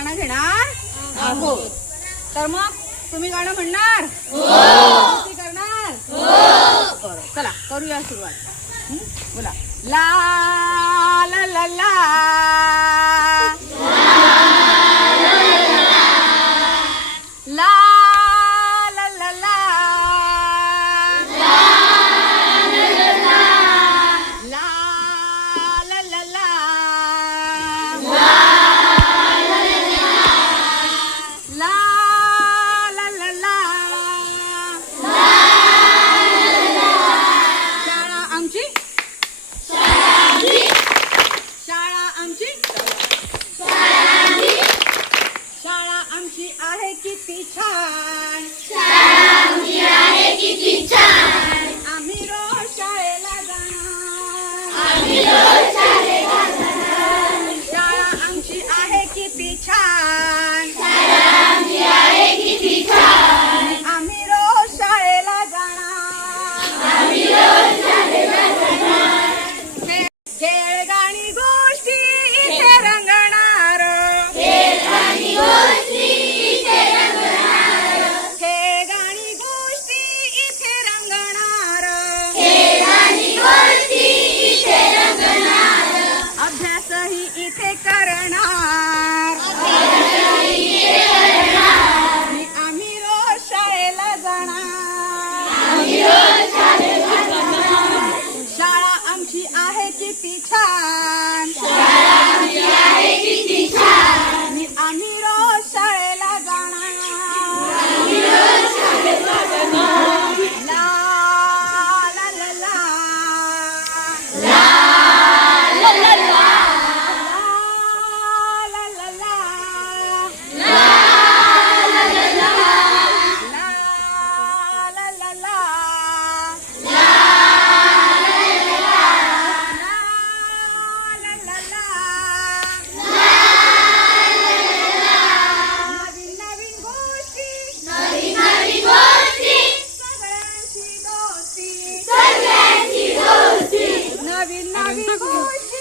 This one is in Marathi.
गाणं घेणार आहोत. तर मग तुम्ही गाणं म्हणणार? करणार? बरं, चला करूया सुरुवात. बोला. ला ला ला ला ला ला ला ला आहे किती छान, आम्ही रोज शाळेला जाणार. शाळा आमची आहे किती छान, आम्ही रोज शाळेला जाणार. खेळ गाणी गोष्टी इथे रंगणार. अभ्यासही इथे करणार. आम्ही रोज शाळेला जाणार. शाळा आमची आहे किती छान, आम्ही रोज शाळेला जाणार. नवीन नवीन गोष्टी